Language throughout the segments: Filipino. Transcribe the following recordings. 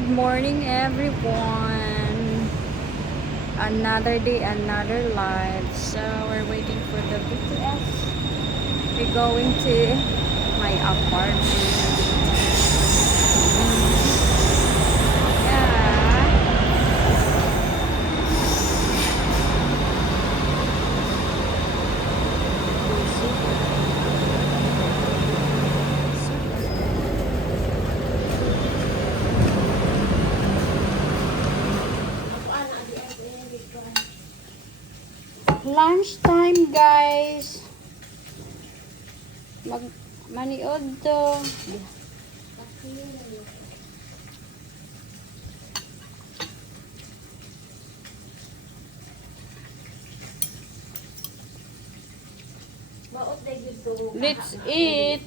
Good morning, everyone. Another day, another life. So we're waiting for the BTS. We're going to my apartment. Lunchtime, guys. Maniod to. Let's eat.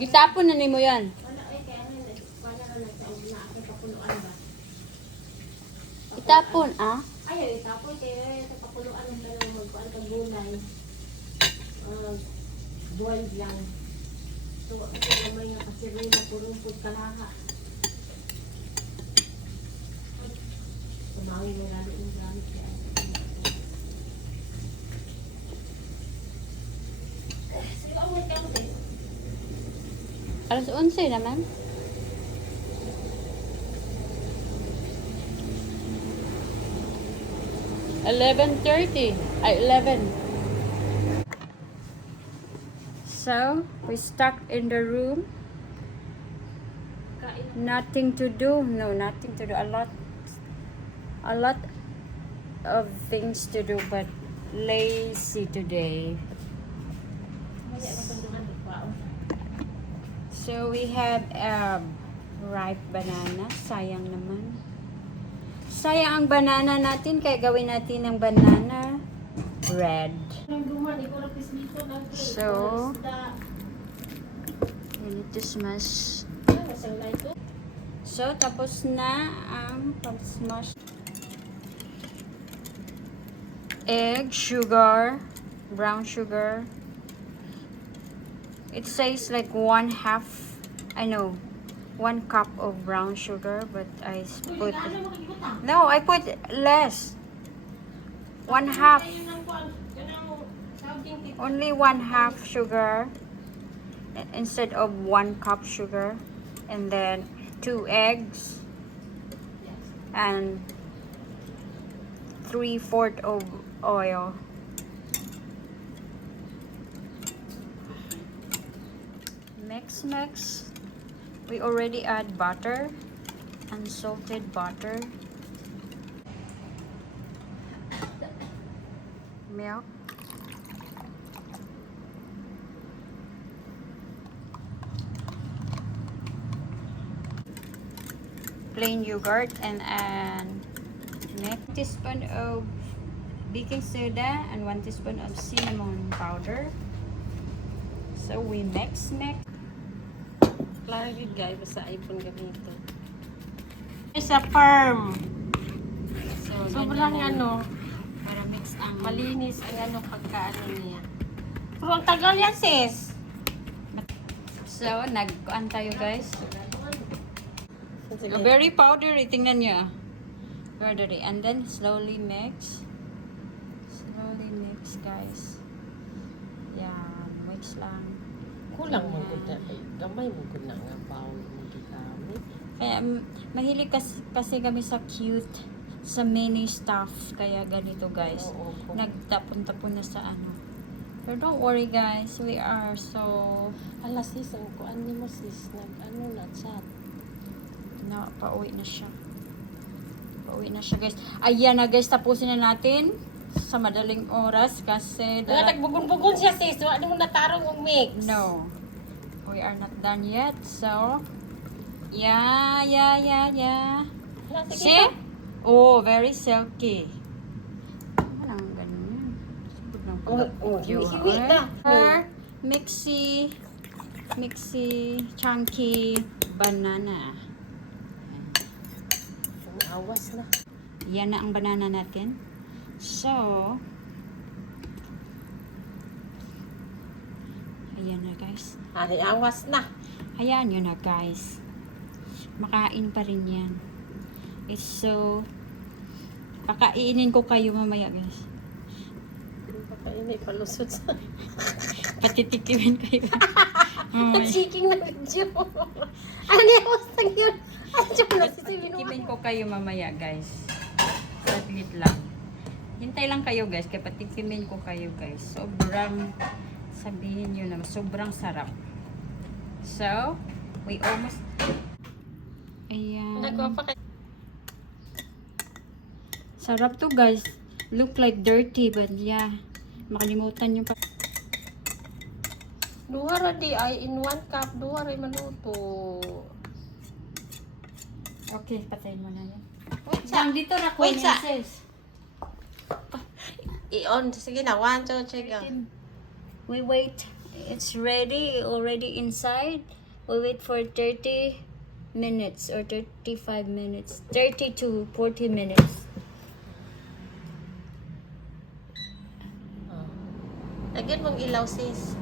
Gitapon na nimo yan. Itapon, ah? Ay, itapon kaya sa pakuluan ng dalang magkuhan ka gulay. Boiled lang. So, ako gamay nga kasi may napurungkod kalaha. Tumawin mo lalo yung gamit kaya. Sige, awal ka mo sis. Alas 11 naman. $11:30. Ay, 11. So, we stuck in the room. Nothing to do. No, nothing to do. A lot of things to do, but lazy today. So, we have a ripe banana. Sayang naman. Sayang ang banana natin, kaya gawin natin ng banana bread. So, we need to smash. So, tapos na ang pag-smash. Egg, sugar, brown sugar. It says like 1 cup of brown sugar, but I put I put less. 1/2. Only 1/2 sugar instead of 1 cup sugar, and then 2 eggs and 3/4 of oil. Mix. We already add butter, unsalted butter, milk, plain yogurt, and mix. 1 teaspoon of baking soda and 1 teaspoon of cinnamon powder. So we mix. Klaro yun guys, basta iPhone gamito. Sa firm. So, Sobrang para mix ang malinis ang pagkaano niya. Pero ang tagal yan sis. So, nagkuan tayo guys. Very powdery, tingnan nyo. Powdery. And then slowly mix. Slowly mix guys. Yan, mix lang. Kulang mo ko na. Gamay mo ko na nga bawal mo gigamit. Kaya mahilig kasi kami sa cute, sa mini stuff, kaya ganito guys. Nagtapon-tapon na sa ano. Pero don't worry guys, we are so sis, ang kuan ni mo sis, na chat. Pauwi na siya. Guys. Ayan na guys, tapusin na natin sa madaling oras kasi Nagbugon-bugon siya sis, wala mo natarong ang mix. No. We are not done yet. So, yeah. See? Oh, very silky. Ano ang ganun? Sabog ng pag-video. Hiwi na. Mixy, chunky banana. Awas na. Yan na ang banana natin. So, ayan na guys. Awas na. Ayan yun na guys. Makain pa rin yan. It's so... Kakainin ko kayo mamaya guys. Pakainay palusot sa... Patitikimin kayo. Mamaya. Chiking na video. Ano yung usang yun? Patikimin ko kayo mamaya guys. Saglit lang. Hintay lang kayo guys. Kaya patikimin ko kayo guys. Sobrang... Sabihin nyo na sobrang sarap. So, we almost... Ayan. Sarap to guys. Look like dirty but yeah. Makalimutan yung pa... Duha ra di ay in 1 cup. Duha ra maluto. Okay, patayin mo na yan. Wait sa. Dito na ko Wait sa. sis. I-on. Sige na. 1, 2, 3. We wait. It's ready. Already inside. We wait for 30 minutes or 35 minutes. 30 to 40 minutes. Lagyan mong ilaw, sis.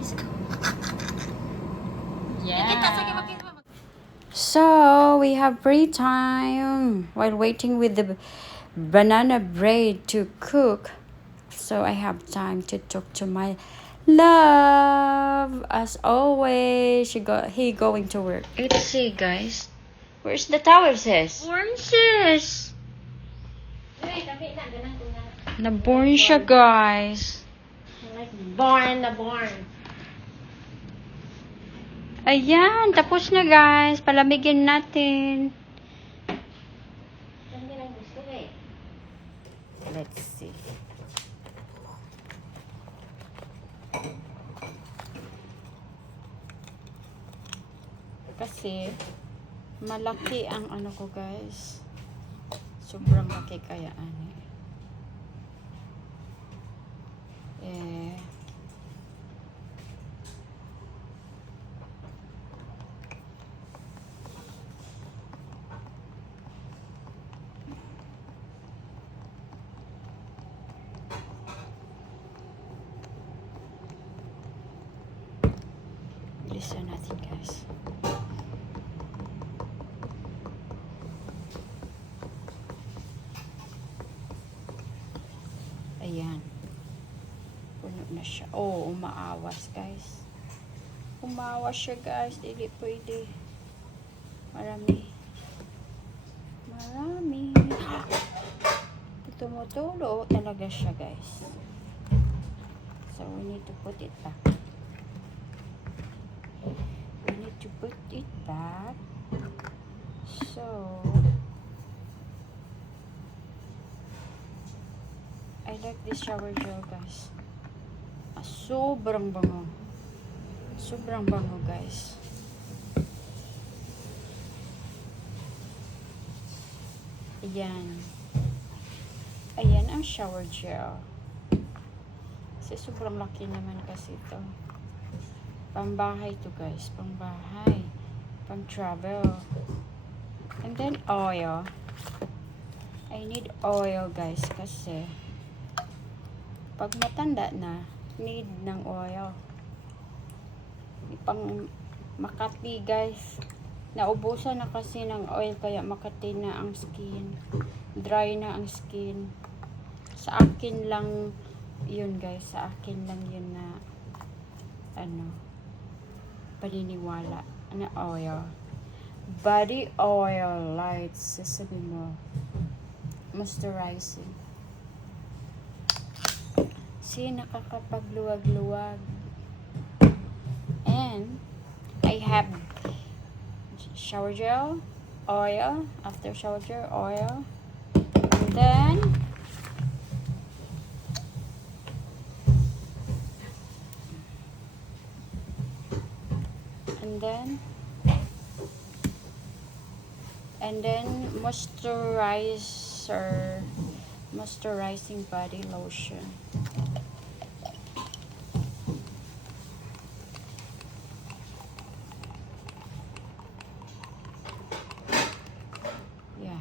Let's go. So, we have free time while waiting with the banana bread to cook. So, I have time to talk to my love. As always, he going to work. Let's see, guys. Where's the tower, sis? Born, sis. Na-born siya, guys. Born na born. Ayan, tapos na, guys. Palamigin natin. Let's see. Kasi malaki ang ano ko guys. Sobrang laki kaya ano. Listen natin guys. Ayan. Puno na siya. Oh, umaawas guys. Umaawas siya guys. Hindi pwede. Marami. Tumutulo talaga siya guys. So we need to put it back. Put it back. So I like this shower gel guys. Sobrang bango. Sobrang bango guys. Ayan. Ayan ang shower gel. Kasi sobrang laki naman kasi ito. Pambahay to guys. Pambahay. Pang travel. And then oil. I need oil guys kasi pag matanda na, need ng oil. Pang Makati guys. Naubusan na kasi ng oil kaya Makati na ang skin. Dry na ang skin. Sa akin lang yun guys. Sa akin lang yun na ano paniniwala na oil. Body oil light sesame mo. Moisturizing. See, nakakapagluwag-luwag. And I have shower gel, oil, after shower gel, oil. And then moisturizing body lotion. Yeah.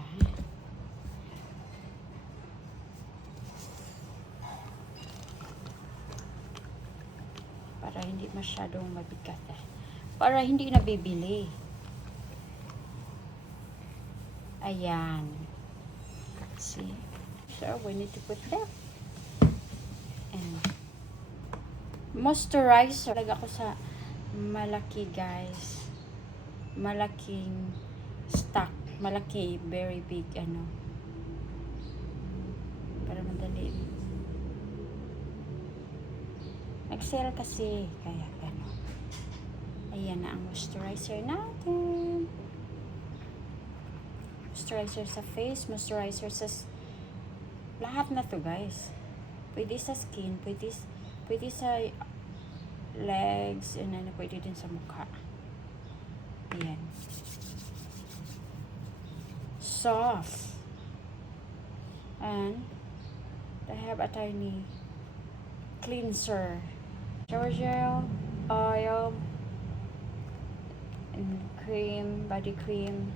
Para hindi masyadong mabigat para hindi nabibili. Ayan. See? So, we need to put that. And moisturizer. Talaga ako sa malaki, guys. Malaking stock. Malaki, very big, para madali. Nag-sale kasi. Kaya, ayan na ang moisturizer natin. Moisturizer sa face, moisturizer sa lahat na to, guys. Pwede sa skin, pwede sa legs, and then pwede din sa mukha. Ayan. Soft. And I have a tiny cleanser. Shower gel, oil, and cream, body cream,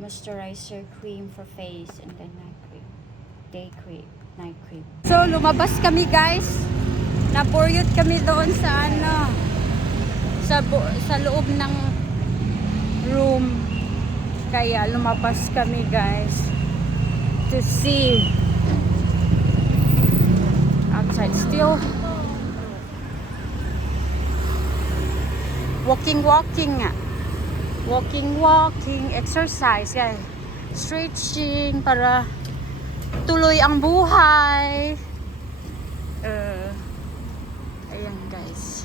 moisturizer cream for face, and then night cream, day cream, night cream. So lumabas kami, guys. Naburyot kami doon sa sa loob ng room. Kaya lumabas kami, guys, to see outside. Still walking exercise, yan. Stretching para tuloy ang buhay. Ayan, guys.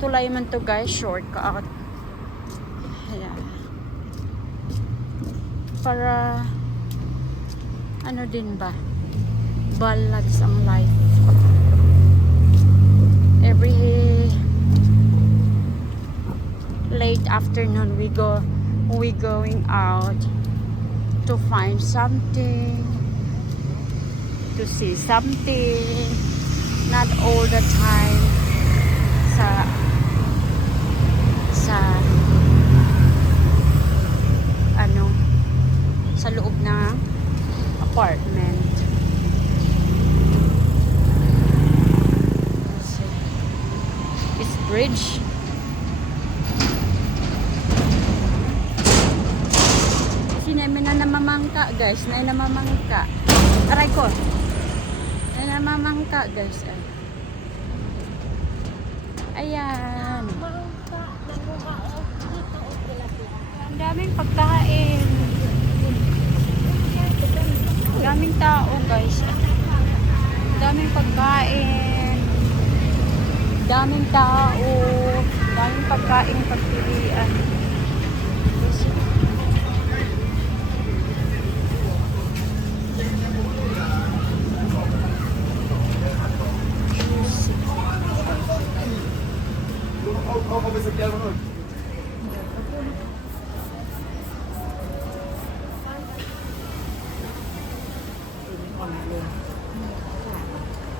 Tulay man to, guys, shortcut. Ayan. Para din ba? Balance ang life. Every late afternoon we going out to find something, to see something, not all the time sa loob ng apartment. This bridge. Namin na namamangka, guys. Namamangka. Aray ko. Namamangka, guys. Ayan. Ang daming pagkain. Ang daming tao, guys. Ang daming pagkain. Daming tao. Daming pagkain pagpilian.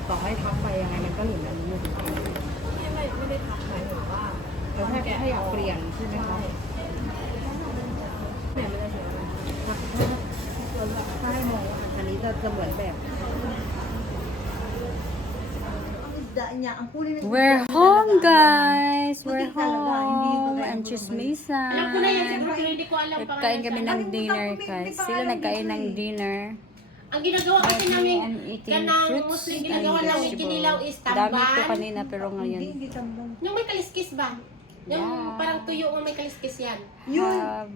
ต่อให้ทักไปยังไงมันก็หลุดอันนี้อยู่ไม่ได้ทักหมายถึงว่าถ้าอยากเปลี่ยนใช่ไหมคะไม่ได้เสียถ้าให้มองว่าอันนี้จะเหมือนแบบ We're home, guys. We're home. I'm chismisan. Alam ko na yan, siguro hindi ko alam pa. Nagkain kami ng dinner, guys. Sila nagkain ng dinner. Ang ginagawa kasi namin, I'm eating kanang fruits Muslim and ginagawa namin kinilaw vegetables. is Dami ko tamban. kanina, pero ngayon. Yung may kaliskis ba? Yung Yeah. parang tuyo nga may kaliskis yan. Have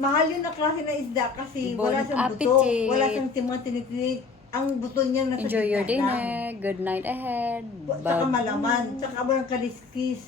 Mahal yun na klase na isda kasi Bon wala siyang buto, appetit. wala siyang timang tinitinit. Ang buto niya nasa enjoy your gitna lang. dinner. Good night ahead. Tsaka malaman, tsaka walang kaliskis.